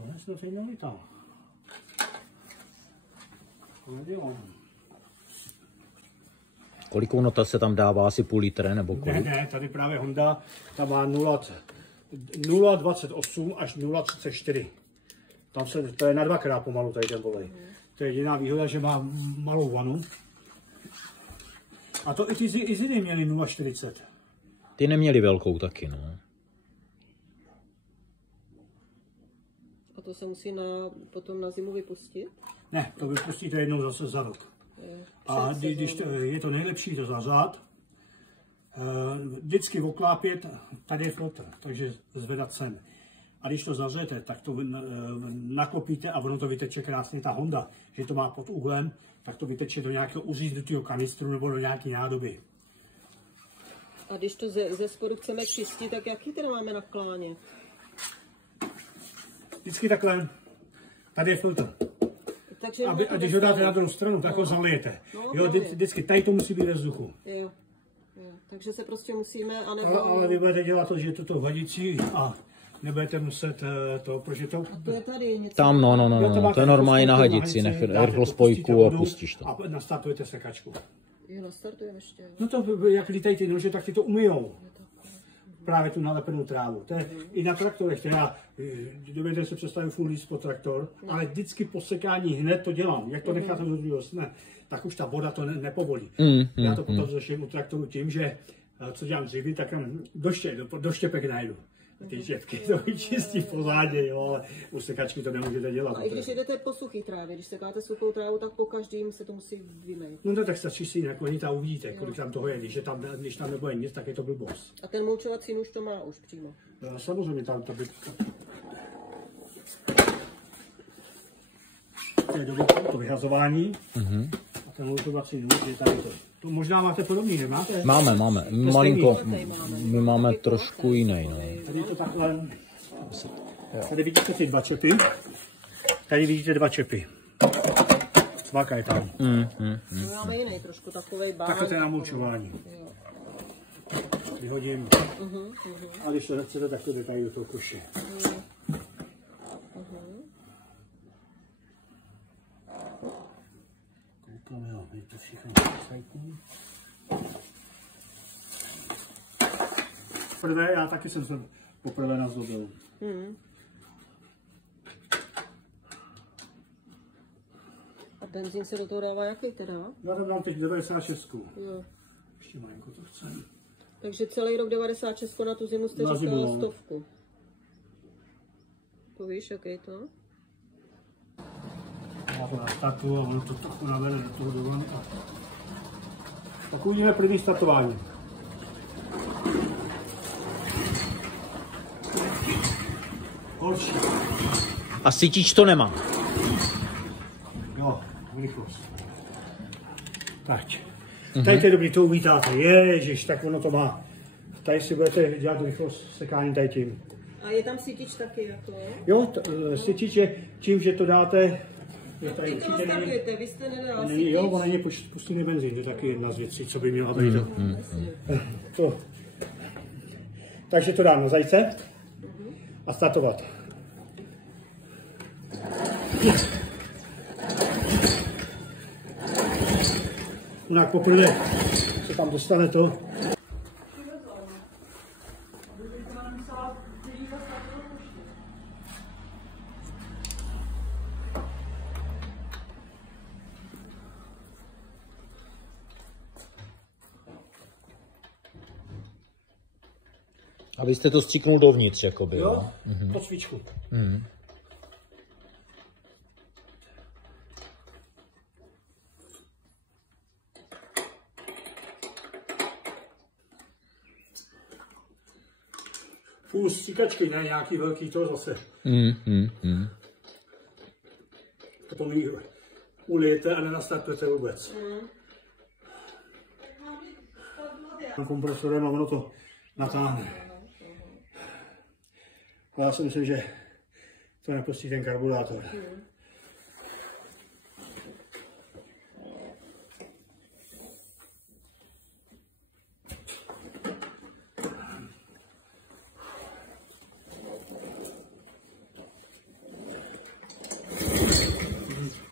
tohle se to teď nevytáhl. To nedělám. Kolik nota se tam dává? Asi půl litr nebo kolik? Ne, tady právě Honda, tam má 0,28 až 0,34. Tam se, to je na dvakrát pomalu tady ten volej. To je jediná výhoda, že má malou vanu. A to i ty Iziny měly 0,40. Ty neměli velkou taky, no. A to se musí potom na zimu vypustit? Ne, to vypustíte jednou zase za rok. A když je to nejlepší to zařát, vždycky oklápět, tady je filtr, takže zvedat sem. A když to zařete, tak to naklopíte a ono to vyteče krásně. Ta Honda, že to má pod úhlem, tak to vyteče do nějakého uříznutého kanistru nebo do nějaké nádoby. A když to ze spodu chceme čistit, tak jaký teda máme naklánět? Vždycky takhle, tady je filtr. Takže a když ho dáte na druhou stranu, tak ho zalijete. No, jo, vždycky tady to musí být ve vzduchu. Jo. Takže se prostě musíme, anebo... Ale vy budete dělat to, že toto vadící a nebudete muset to, protože to... A to je tady něco... Tam, no, to je normálně na hadici, nech rychlospojku a pustíš to. A nastartujete sekačku. Jo, nastartujeme ještě. No to, jak lítají ty nože, tak ty to umyjou. Právě tu nalepenou trávu. To je i na traktorech, teda, dovedete se představit full líst po traktor, ale vždycky po sekání hned to dělám. Jak to necháte do druhého sne, tak už ta voda to nepovolí. Já to potom řeším u traktoru tím, že co dělám dříví, tak do štěpek najdu. Ty štěpky to vyčistí po zádě, jo, ale u sekačky to nemůžete dělat. A i když jdete po suchý trávě, když sekáte suchou trávu, tak po každým se to musí vymejt. No tak stačí si ji naklonit a uvidíte, kolik tam toho je. Když tam nebude nic, tak je to blbost. A ten mulčovací nůž to má už přímo? No, samozřejmě tam to by... To je dobré to vyhazování. A ten mulčovací nůž je tady to. To možná máte podobný, nemáte? Máme. Malinko, my máme trošku jiný, no. Tady je to takhle. Tady vidíte ty dva čepy. Tady vidíte dva čepy. Cvaka je tam. My máme jiný trošku, takovej báň. Takhle to je namulčování. Vyhodím. A když to nechcete, tak to jde tady do toho koše. Koukám, jo, je to všechno sajtný. Prvé, já taky jsem se poprvé nazdobil. A benzín se do toho dává jaký teda? Já tam dám teď 96. Jo. Ještě malinko to chcem. Takže celý rok 96 na tu zimu jste říkal 100. To víš, jaký to? Já to nastartuju a ono to trochu navede do toho dovolen. Tak uvidíme první startování. Horší. A sytič to nemá. Jo, rychlost. Tak. Tady to je dobrý, to uvítáte. Ježiš, tak ono to má. Tady si budete dělat rychlost sekání tady tím. A je tam sytič taky jako? Jo, sytič je tím, že to dáte. Vy to nastartujete, vy jste nedal sytič. Jo, ono není pustený benzín, to je taky jedna z věcí, co by měla být. Takže to dám na zajce a startovat. Jinak poprvé se tam dostane to. A vy jste to stříknul dovnitř, jakoby, jo? Pod svíčku. Fůl stříkačky, ne nějaký velký to zase. Potom ji ulijete a nenastartujete vůbec. Kompresorem a ono to natáhne. Já si myslím, že to nepustí ten karburátor.